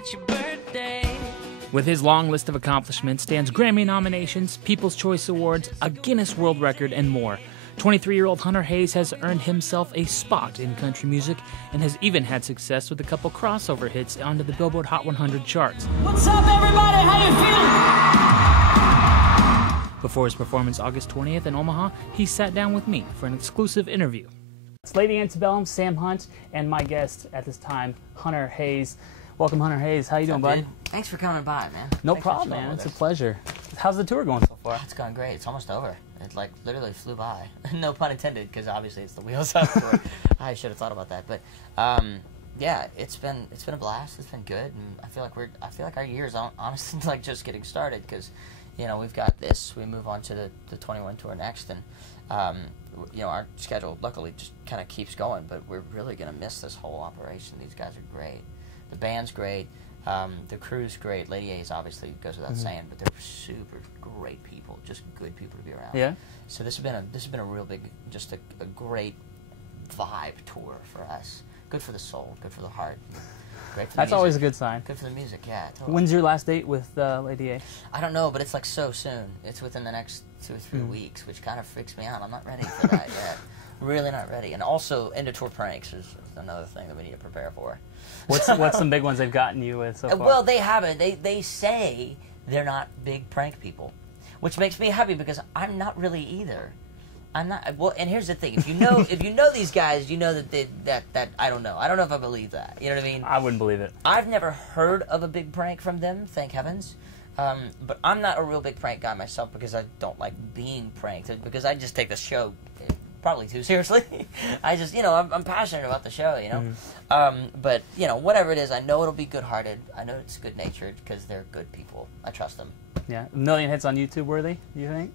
it's your birthday. With his long list of accomplishments stands Grammy nominations, People's Choice Awards, a Guinness World Record, and more. 23-year-old Hunter Hayes has earned himself a spot in country music and has even had success with a couple crossover hits onto the Billboard Hot 100 charts. What's up, everybody? How you feeling? Before his performance August 20th in Omaha, he sat down with me for an exclusive interview. It's Lady Antebellum, Sam Hunt, and my guest at this time, Hunter Hayes. Welcome, Hunter Hayes. How you doing, bud? Thanks for coming by, man. No problem, man. It's a pleasure. How's the tour going so far? It's going great. It's almost over. It like literally flew by. No pun intended, because obviously it's the Wheels Up tour. I should have thought about that, but yeah, it's been a blast. It's been good, and I feel like our year's honestly like just getting started, because you know we've got this. We move on to the 21 tour next, and you know our schedule luckily just kind of keeps going. But we're really gonna miss this whole operation. These guys are great. The band's great. The crew's great. Lady A's obviously goes without saying, but they're super great people, just good people to be around. Yeah. So this has been a real big, just a great vibe tour for us. Good for the soul, good for the heart. Great for the That's music. always a good sign. Good for the music, yeah. Totally. When's your last date with Lady A? I don't know, but it's like so soon. It's within the next 2 or 3 weeks, which kind of freaks me out. I'm not ready for that yet. Really not ready. And also, end of tour pranks is another thing that we need to prepare for. What's some big ones they've gotten you with so far? Well, they haven't. They say they're not big prank people, which makes me happy because I'm not really either. I'm not. Well, and here's the thing: if you know these guys, you know that I don't know. I don't know if I believe that. You know what I mean? I wouldn't believe it. I've never heard of a big prank from them, thank heavens. But I'm not a real big prank guy myself because I don't like being pranked. Because I just take the show probably too seriously. I just, you know, I'm passionate about the show, you know. But, you know, whatever it is, I know it'll be good-hearted. I know it's good-natured because they're good people. I trust them. Yeah. 1 million hits on YouTube worthy, you think?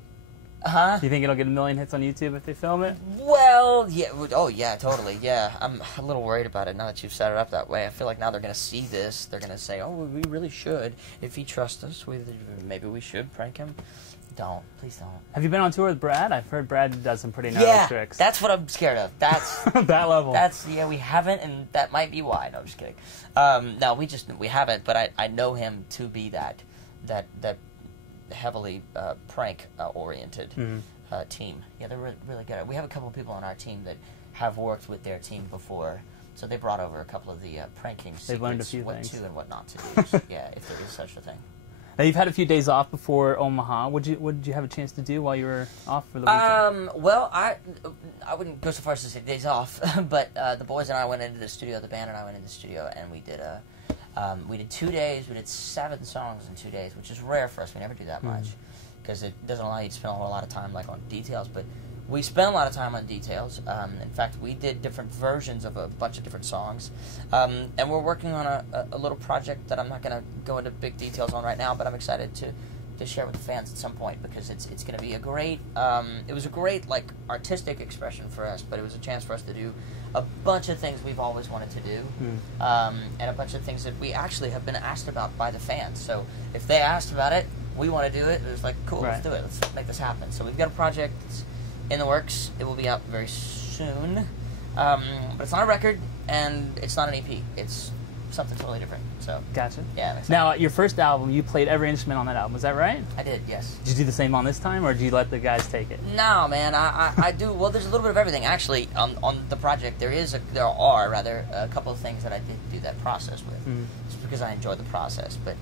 Huh? Do you think it'll get 1 million hits on YouTube if they film it? Well, yeah. Oh, yeah, totally. Yeah. I'm a little worried about it now that you've set it up that way. I feel like now they're going to see this. They're going to say, oh, we really should. If he trusts us, maybe we should prank him. Don't. Please don't. Have you been on tour with Brad? I've heard Brad does some pretty gnarly tricks. That's what I'm scared of. That's that level. Yeah, we haven't, and that might be why. No, I'm just kidding. No, we haven't, but I know him to be that heavily prank oriented team. Yeah, they're really good. We have a couple of people on our team that have worked with their team before, so they brought over a couple of the pranking secrets, They've learned a few what things. to and what not to do. So, yeah, if there is such a thing. Now, you've had a few days off before Omaha. What did you have a chance to do while you were off for the weekend? Well, I wouldn't go so far as to say days off, but the boys and I went into the studio, the band and I went into the studio, and we did 2 days. We did 7 songs in 2 days, which is rare for us. We never do that much because it doesn't allow you to spend a whole lot of time like on details, but we spent a lot of time on details. In fact, we did different versions of a bunch of different songs. And we're working on a little project that I'm not going to go into big details on right now, but I'm excited to share with the fans at some point because it's going to be a great, it was a great like artistic expression for us, but it was a chance for us to do a bunch of things we've always wanted to do, and a bunch of things that we actually have been asked about by the fans. So if they asked about it, we want to do it. It was like, cool, let's do it. Let's make this happen. So we've got a project in the works. It will be out very soon, but it's not a record and it's not an EP. It's something totally different. So gotcha. Yeah. Now, your first album, you played every instrument on that album. Was that right? I did. Yes. Did you do the same on this time, or did you let the guys take it? No, man. I do. Well, there's a little bit of everything actually on the project. There are a couple of things that I did do that process with, just because I enjoyed the process. But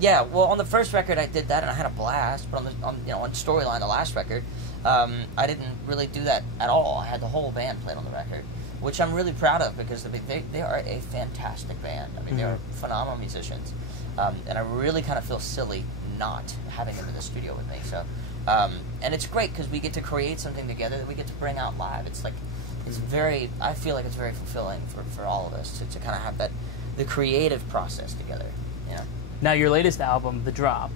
yeah. Well, on the first record, I did that and I had a blast. But on Storyline, the last record. I didn't really do that at all. I had the whole band played on the record, which I'm really proud of because they are a fantastic band. I mean, they're phenomenal musicians, and I really kind of feel silly not having them in the studio with me. So, and it's great because we get to create something together that we get to bring out live. It's like, I feel like it's very fulfilling for all of us to kind of have the creative process together, you know. Now, your latest album, The Drop,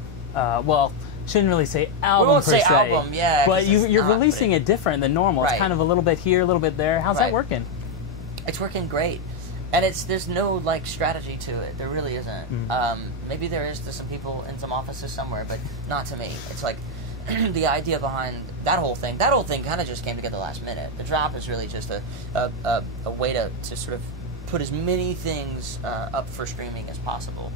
shouldn't really say album we won't per say se, album, yeah. But you're releasing it different than normal. Right. It's kind of a little bit here, a little bit there. How's that working? It's working great, and there's no like strategy to it. There really isn't. Maybe there is to some people in some offices somewhere, but not to me. It's like the idea behind that whole thing. That whole thing kind of just came together last minute. The Drop is really just a way to sort of put as many things up for streaming as possible.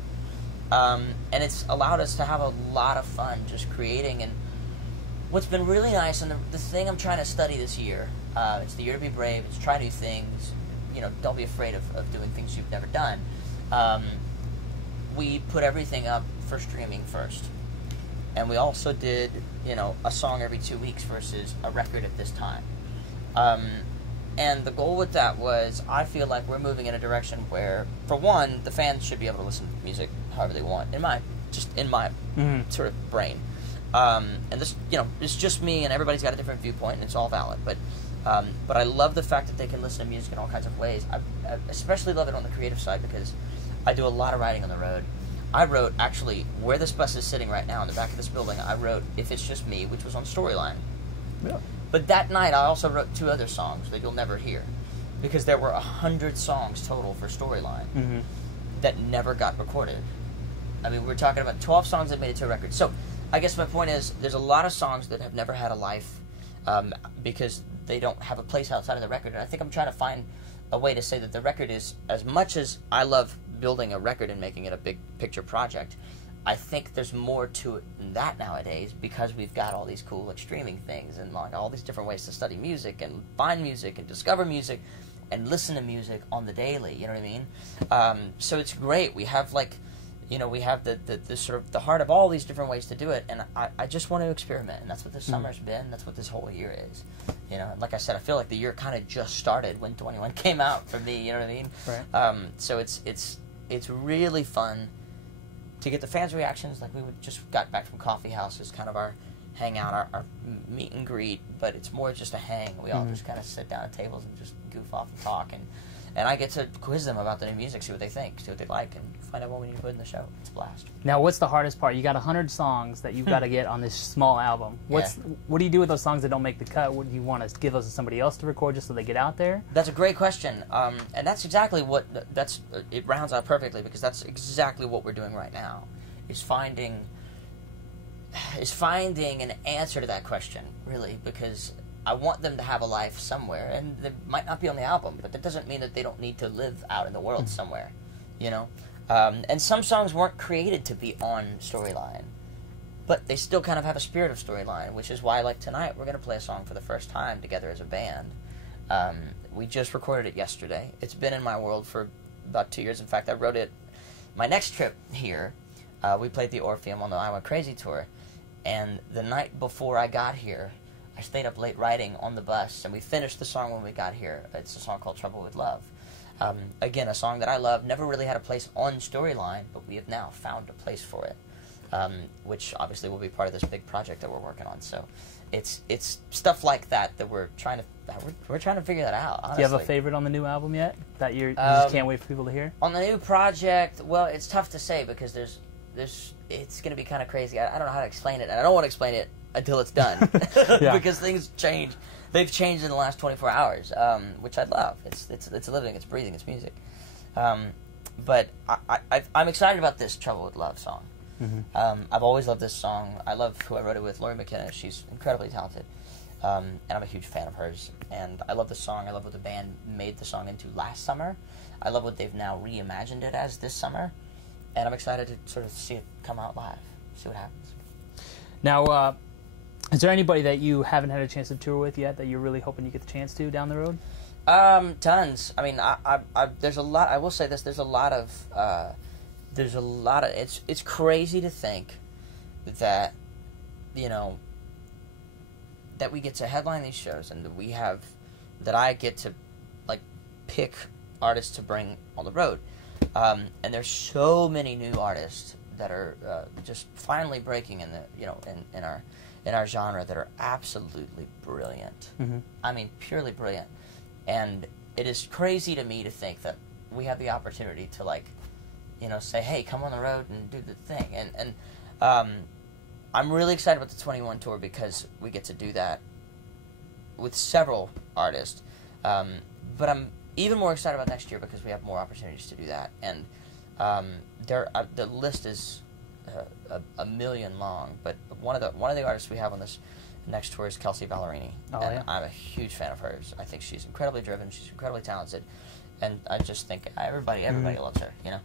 And it's allowed us to have a lot of fun just creating. And what's been really nice, and the thing I'm trying to study this year, it's the year to be brave, it's try new things, don't be afraid of doing things you've never done. We put everything up for streaming first. And we also did, a song every 2 weeks versus a record at this time. And the goal with that was, I feel like we're moving in a direction where, for one, the fans should be able to listen to music however they want, in my sort of brain. And this, it's just me, and everybody's got a different viewpoint, and it's all valid. But I love the fact that they can listen to music in all kinds of ways. I especially love it on the creative side because I do a lot of writing on the road. I wrote, actually, where this bus is sitting right now in the back of this building, I wrote If It's Just Me, which was on Storyline. Yeah. But that night, I also wrote 2 other songs that you'll never hear, because there were 100 songs total for Storyline that never got recorded. I mean, we're talking about 12 songs that made it to a record. So, I guess my point is, there's a lot of songs that have never had a life because they don't have a place outside of the record. And I think I'm trying to find a way to say that the record is, as much as I love building a record and making it a big picture project, I think there's more to it than that nowadays, because we've got all these cool streaming things and like all these different ways to study music and find music and discover music and listen to music on the daily. You know what I mean? So it's great. We have we have the sort of the heart of all these different ways to do it, and I just want to experiment, and that's what this summer's been. That's what this whole year is. Like I said, I feel like the year kind of just started when 21 came out for me. You know what I mean? Right. So it's really fun to get the fans' reactions. Like, we just got back from Coffee House as kind of our hangout, our meet and greet, but it's more just a hang. We all just kind of sit down at tables and just goof off and talk, and I get to quiz them about the new music, see what they think, see what they like, and find out what we need to put in the show. It's a blast. Now, what's the hardest part? You got 100 songs that you've got to get on this small album. What do you do with those songs that don't make the cut? What do you want to give those to somebody else to record just so they get out there? That's a great question, and that's exactly what it rounds out perfectly, because that's exactly what we're doing right now. Is finding an answer to that question, really, because I want them to have a life somewhere, and they might not be on the album, but that doesn't mean that they don't need to live out in the world somewhere, And some songs weren't created to be on Storyline, but they still kind of have a spirit of Storyline, which is why, like tonight, we're going to play a song for the first time together as a band. We just recorded it yesterday. It's been in my world for about 2 years. In fact, I wrote it my next trip here. We played the Orpheum on the I Went Crazy tour, and the night before I got here, I stayed up late writing on the bus, and we finished the song when we got here. It's a song called Trouble with Love. Again, a song that I love, never really had a place on Storyline, but we have now found a place for it, which obviously will be part of this big project that we're working on. So it's stuff like that we're trying to figure that out, honestly. Do you have a favorite on the new album yet that you just can't wait for people to hear? On the new project, well, it's tough to say, because it's going to be kind of crazy. I don't know how to explain it, and I don't want to explain it until it's done, because things change. They've changed in the last 24 hours, which I love. It's living, it's breathing, it's music. But I'm excited about this Trouble with Love song. I've always loved this song. I love who I wrote it with, Lori McKenna. She's incredibly talented, and I'm a huge fan of hers. And I love the song. I love what the band made the song into last summer. I love what they've now reimagined it as this summer. And I'm excited to sort of see it come out live, see what happens. Now, is there anybody that you haven't had a chance to tour with yet that you're really hoping you get the chance to down the road? Tons. I mean, there's a lot. I will say this: there's a lot of. It's crazy to think that, that we get to headline these shows, and that I get to pick artists to bring on the road. And there's so many new artists that are just finally breaking in the in our genre that are absolutely brilliant. I mean, purely brilliant. And it is crazy to me to think that we have the opportunity to say, hey, come on the road and do the thing. And I'm really excited about the 21 tour, because we get to do that with several artists. But I'm even more excited about next year, because we have more opportunities to do that. And the list is a million long. But one of the artists we have on this next tour is Kelsey Ballerini. I'm a huge fan of hers. I think she's incredibly driven. She's incredibly talented. and I just think everybody loves her, you know.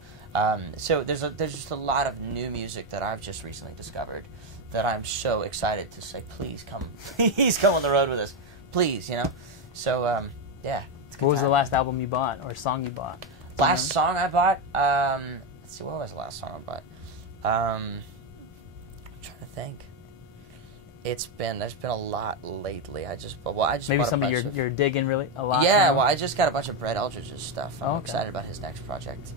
So there's just a lot of new music that I've just recently discovered that I'm so excited to say, please come on the road with us, please, you know. So yeah. What was the last album you bought or song you bought? Last song I bought. Let's see, what was the last song I bought? I'm trying to think. There's been a lot lately. I just maybe bought somebody you're digging really a lot. Yeah, now? well, I just got a bunch of Brett Eldredge's stuff. I'm excited about his next project.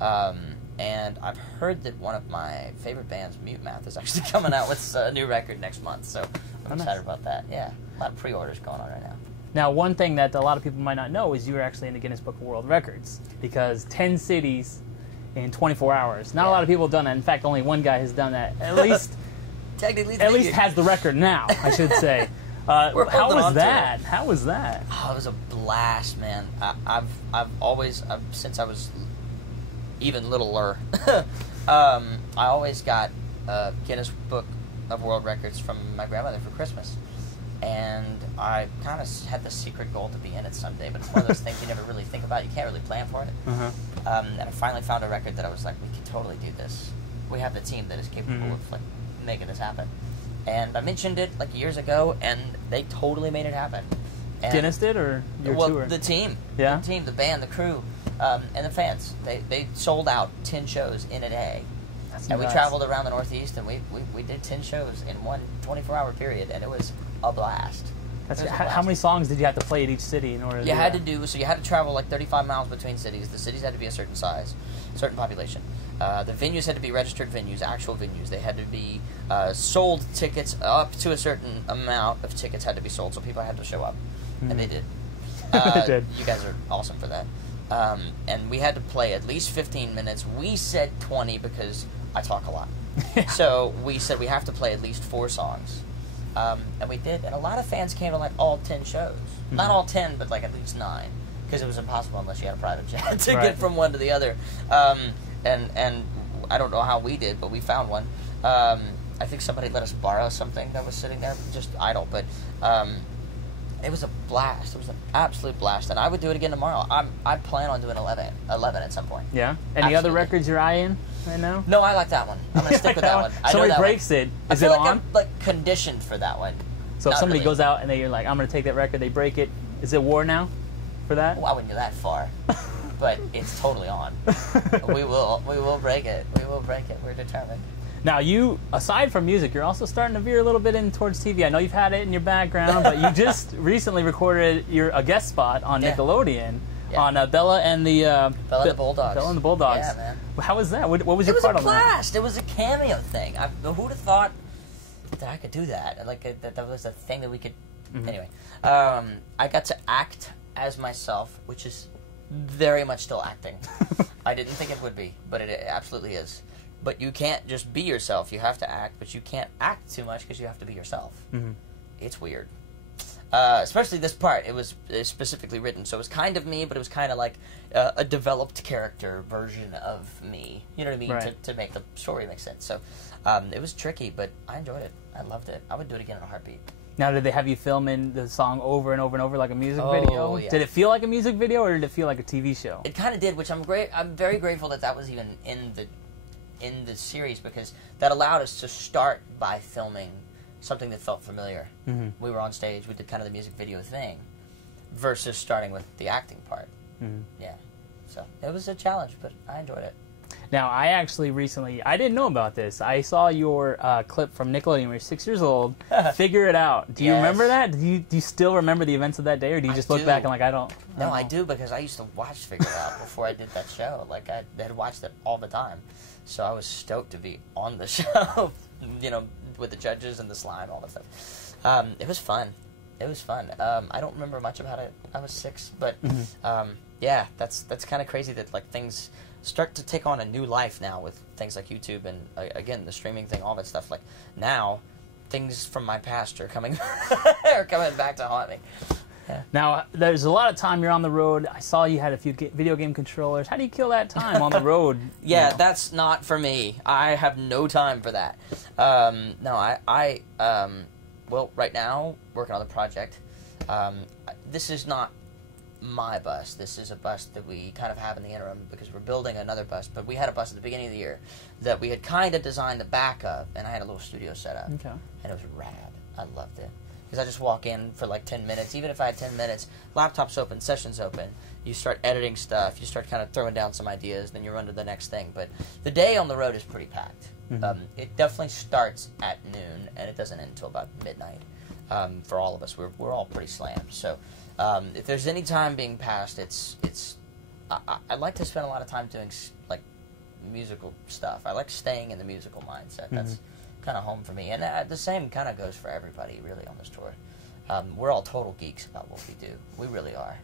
And I've heard that one of my favorite bands, Mute Math, is actually coming out with a new record next month. So I'm excited about that. Yeah, a lot of pre-orders going on right now. Now, one thing that a lot of people might not know is you were actually in the Guinness Book of World Records, because 10 cities in 24 hours. Not a lot of people have done that. In fact, only one guy has done that. At least, technically, has the record now, I should say. How was that? How was that? Oh, it was a blast, man. I've always, since I was even littler, I always got Guinness Book of World Records from my grandmother for Christmas. And I kind of had the secret goal to be in it someday, but it's one of those things you never really think about. You can't really plan for it. And I finally found a record that I was like, we can totally do this. We have the team that is capable of like making this happen. And I mentioned it like years ago, and they totally made it happen. And Guinness did, or your tour? The team. Yeah? The team, the band, the crew, and the fans. They sold out 10 shows in a day. And we traveled around the Northeast, and we did 10 shows in one 24-hour period, and it was a blast. How many songs did you have to play at each city in order to you had to travel like 35 miles between cities. The cities had to be a certain size, certain population. The venues had to be registered venues, actual venues. They had to be sold tickets up to a certain amount of tickets had to be sold, so people had to show up. And they did. They did. You guys are awesome for that. And we had to play at least 15 minutes. We said 20 because I talk a lot. So we said we have to play at least 4 songs. And we did. And a lot of fans came to like all 10 shows. Not all 10, but like at least 9. Because it was impossible unless you had a private jet to get from one to the other. And I don't know how we did, but we found one. I think somebody let us borrow something that was sitting there just idle. But it was a blast. It was an absolute blast. And I would do it again tomorrow. I plan on doing 11 at some point. Yeah? Any other records you're eyeing right now? No, I like that one. I'm going to stick with that one. Somebody breaks it. Is it on? I'm like conditioned for that one. So if somebody goes out and they're like, I'm going to take that record, they break it. Is it war now for that? Well, I wouldn't go that far. But it's totally on. We will break it. We will break it. We're determined. Now, you, aside from music, you're also starting to veer a little bit in towards TV. I know you've had it in your background, but you just recently recorded a guest spot on Nickelodeon on Bella and the Bella and the Bulldogs. Bella and the Bulldogs. Yeah, man. How was that? What was your part on that? It was a blast. It was a cameo thing. Who'd have thought that I could do that? Like that was a thing that we could. Anyway, I got to act as myself, which is very much still acting. I didn't think it would be, but it absolutely is. But you can't just be yourself. You have to act, but you can't act too much because you have to be yourself. It's weird. Especially this part. It was specifically written, so it was kind of me, but it was kind of like a developed character version of me. You know what I mean? Right. To make the story make sense. So it was tricky, but I enjoyed it. I loved it. I would do it again in a heartbeat. Now, did they have you filming the song over and over and over like a music video? Yeah. Did it feel like a music video, or did it feel like a TV show? It kind of did, which I'm very grateful that was even in the series, because that allowed us to start by filming something that felt familiar. We were on stage, we did kind of the music video thing, versus starting with the acting part. Yeah, so it was a challenge, but I enjoyed it. Now, I actually recently, I didn't know about this. I saw your clip from Nickelodeon when you were 6 years old, Figure It Out. Do you remember that? Do you still remember the events of that day, or do you just look back and like, I don't know? I do, because I used to watch Figure It Out before I did that show. Like, I had watched it all the time. So I was stoked to be on the show, you know, with the judges and the slime, all that stuff. It was fun. It was fun. I don't remember much about it. I was 6, but yeah, that's kind of crazy that like things start to take on a new life now with things like YouTube and again the streaming thing, all that stuff. Like now, things from my past are coming back to haunt me. Yeah. Now, there's a lot of time you're on the road. I saw you had a few video game controllers. How do you kill that time on the road? Yeah, that's not for me. I have no time for that. No, well, right now, working on the project. This is not my bus. This is a bus that we kind of have in the interim because we're building another bus. But we had a bus at the beginning of the year that we had kind of designed the back of, and I had a little studio set up. Okay. And it was rad. I loved it. Because I just walk in for like 10 minutes. Even if I had 10 minutes, laptop's open, session's open. You start editing stuff. You start kind of throwing down some ideas. Then you run to the next thing. But the day on the road is pretty packed. Mm-hmm. It definitely starts at noon, and it doesn't end until about midnight. For all of us, we're all pretty slammed. So if there's any time being passed, I like to spend a lot of time doing like musical stuff. I like staying in the musical mindset. That's kind of home for me, and the same kind of goes for everybody really on this tour. We're all total geeks about what we do. We really are.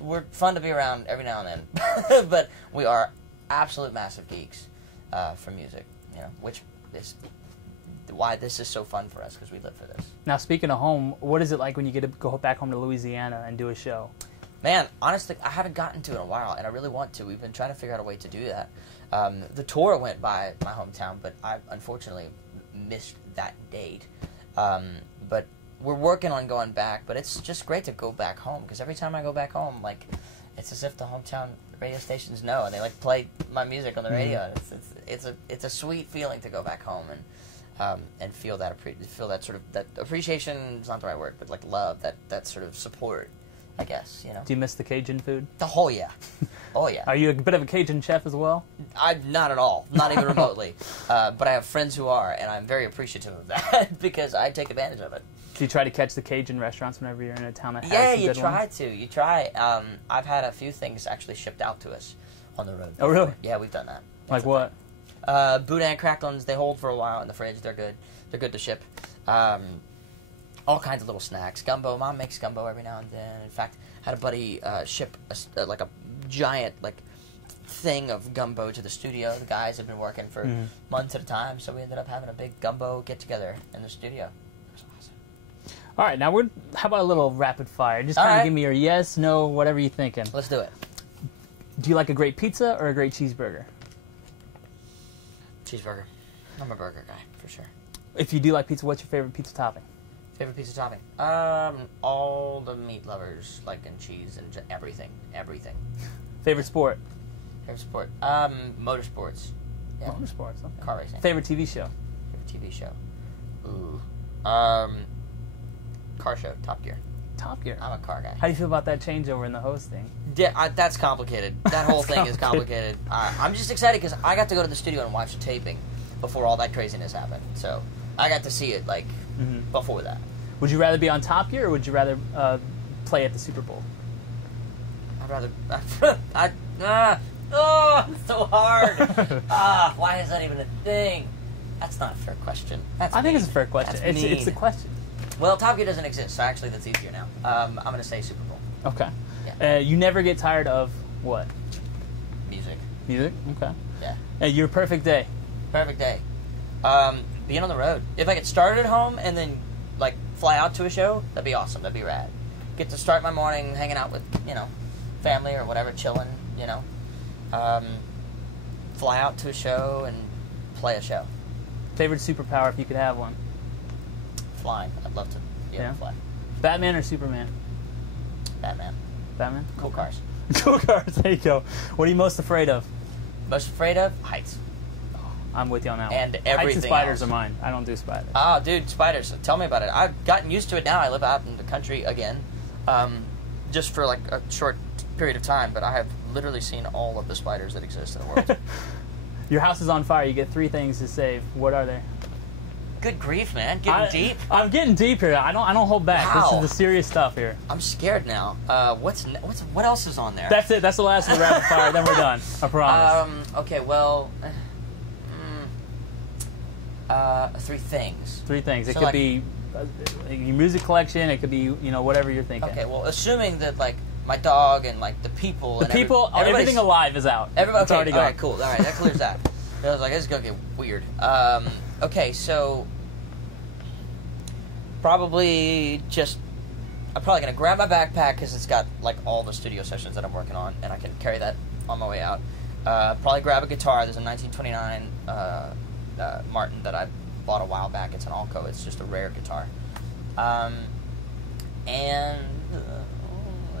We're fun to be around every now and then, but we are absolute massive geeks for music. Which is why this is so fun for us, because we live for this. Now, speaking of home, what is it like when you get to go back home to Louisiana and do a show? Man, honestly, I haven't gotten to it in a while, and I really want to. We've been trying to figure out a way to do that. The tour went by my hometown, but I unfortunately missed that date. But we're working on going back, but it's just great to go back home, because every time I go back home, like, it's as if the hometown radio stations know, and they like play my music on the radio. It's a sweet feeling to go back home and feel that sort of that appreciation is not the right word, but like love, that sort of support, I guess. Do you miss the Cajun food? Oh yeah, oh yeah. Are you a bit of a Cajun chef as well? I'm not at all, not even remotely. But I have friends who are, and I'm very appreciative of that because I take advantage of it. Do you try to catch the Cajun restaurants whenever you're in a town that has Yeah, some good ones? You try. I've had a few things actually shipped out to us on the road. Oh, really? Yeah, we've done that. Like what? Boudin cracklins, they hold for a while in the fridge. They're good. They're good to ship. All kinds of little snacks. Gumbo. Mom makes gumbo every now and then. In fact, had a buddy ship like a giant thing of gumbo to the studio. The guys have been working for months at a time, so we ended up having a big gumbo get-together in the studio. It was awesome. All right, now how about a little rapid fire? Just kind of give me your yes, no, whatever you're thinking. Let's do it. Do you like a great pizza or a great cheeseburger? Cheeseburger. I'm a burger guy, for sure. If you do like pizza, what's your favorite pizza topping? Favorite pizza topping? All the meat lovers, and cheese and everything. Everything. Favorite sport? Favorite sport? Motorsports. Yeah. Motorsports, okay. Car racing. Favorite TV show? Favorite TV show? Ooh. Car show, Top Gear. Top Gear. I'm a car guy. How do you feel about that changeover in the hosting? Yeah, that's complicated. That whole thing is complicated. I'm just excited because I got to go to the studio and watch the taping before all that craziness happened. So I got to see it before that. Would you rather be on Top Gear or would you rather play at the Super Bowl? I'd rather. It's so hard. Why is that even a thing? That's not a fair question. I think it's a fair question. It's the question. Well, Top Gear doesn't exist, so actually that's easier now. I'm going to say Super Bowl. Okay. Yeah. You never get tired of what? Music. Music? Okay. Yeah. Your perfect day? Perfect day. Being on the road. If I get started at home and then, fly out to a show, that'd be awesome. That'd be rad. Get to start my morning hanging out with, family or whatever, chilling, Fly out to a show and play a show. Favorite superpower if you could have one? Flying. I'd love to be able to fly. Batman or Superman? Batman. Batman? Cool cars. Cool cars, there you go. What are you most afraid of? Most afraid of? Heights. I'm with you on that one. And everything Heights and spiders else. are mine. I don't do spiders. Oh, dude, spiders. Tell me about it. I've gotten used to it now. I live out in the country again, just for a short period of time, but I have literally seen all of the spiders that exist in the world. Your house is on fire. You get 3 things to save. What are they? Good grief, man. Getting deep? I'm getting deep here. I don't hold back. Wow. This is the serious stuff here. I'm scared now. What else is on there? That's it. That's the last of the rapid fire. Then we're done. I promise. Okay, well, 3 things. 3 things. It could be your music collection. It could be whatever you're thinking. Okay, well, assuming that my dog and the people. The people, everything alive is out. Everybody. It's already gone. All right, cool. All right, that clears that. I was like, this is gonna get weird. Okay, so I'm probably gonna grab my backpack because it's got all the studio sessions that I'm working on, and I can carry that on my way out. Probably grab a guitar. There's a 1929 Martin that I bought a while back. It's an Alco. It's just a rare guitar. And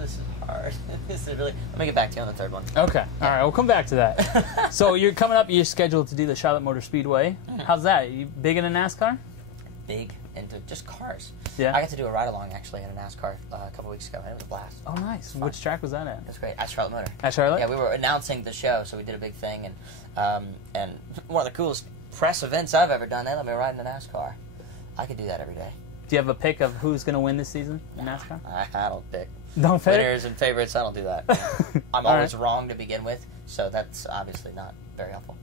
this is hard. This is really. Let me get back to you on the third one. Okay. All right. We'll come back to that. So you're coming up. You're scheduled to do the Charlotte Motor Speedway. How's that? You big into NASCAR? Big into just cars. Yeah. I got to do a ride along actually in a NASCAR a couple weeks ago, and it was a blast. Oh, nice. Which track was that at? It was great. At Charlotte Motor. At Charlotte? Yeah, we were announcing the show, so we did a big thing, and one of the coolest press events I've ever done. They let me ride in the NASCAR. I could do that every day. Do you have a pick of who's going to win this season in NASCAR? I don't pick. Don't pick? Winners and favorites, I don't do that. I'm always wrong to begin with, so that's obviously not very helpful.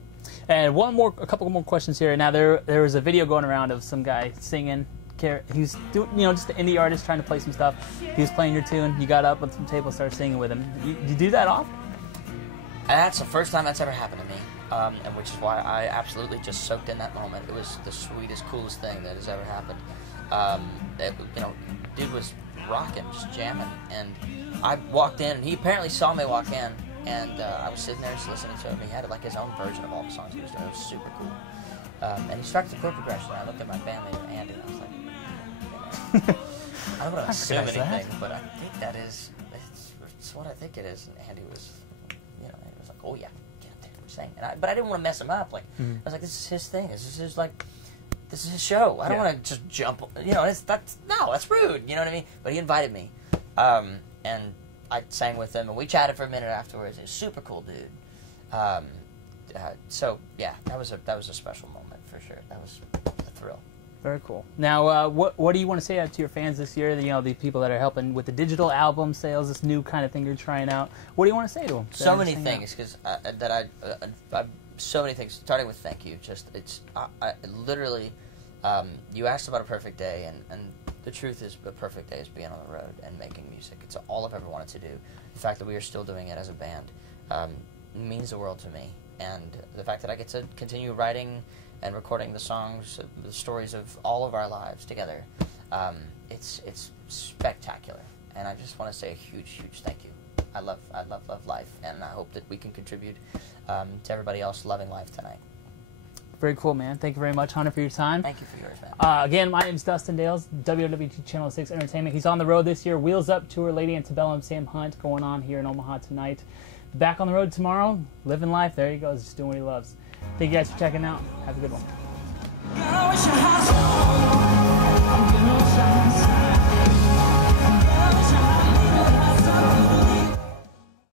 And a couple more questions here. Now, there was a video going around of some guy singing. He was doing, just an indie artist trying to play some stuff. He was playing your tune. You got up with some tape and started singing with him. You do that often? That's the first time that's ever happened to me, and which is why I absolutely just soaked in that moment. It was the sweetest, coolest thing that has ever happened. Dude was rocking, just jamming, and I walked in, and he apparently saw me walk in, and I was sitting there just listening to him. He had like his own version of all the songs he was doing. It was super cool. And he started the chord progression, and I looked at my bandmate Andy, and I was like, I don't want to assume anything, but I think it's what I think it is. And Andy was, he was like, oh yeah, get up there, sing. But I didn't want to mess him up. Like, I was like, this is his thing. This is his show. I don't want to just jump. That's rude. You know what I mean? But he invited me, and I sang with him, and we chatted for a minute afterwards. He was a super cool dude. So yeah, that was a special moment for sure. That was a thrill. Very cool. Now, what do you want to say to your fans this year? The people that are helping with the digital album sales, this new kind of thing you're trying out. What do you want to say to them? So many things, because so many things. Starting with thank you. Just I literally, you asked about a perfect day, and the truth is, a perfect day is being on the road and making music. It's all I've ever wanted to do. The fact that we are still doing it as a band means the world to me, and the fact that I get to continue writing and recording the songs, the stories of all of our lives together, it's spectacular. And I just want to say a huge, huge thank you. I love life, and I hope that we can contribute to everybody else loving life tonight. Very cool, man. Thank you very much, Hunter, for your time. Thank you for yours, man. Again, my name's Dustin Dales, WOWT Channel 6 Entertainment. He's on the road this year. Wheels Up Tour, Lady Antebellum, Sam Hunt going on here in Omaha tonight. Back on the road tomorrow, living life. There he goes, just doing what he loves. Thank you guys for checking out. Have a good one.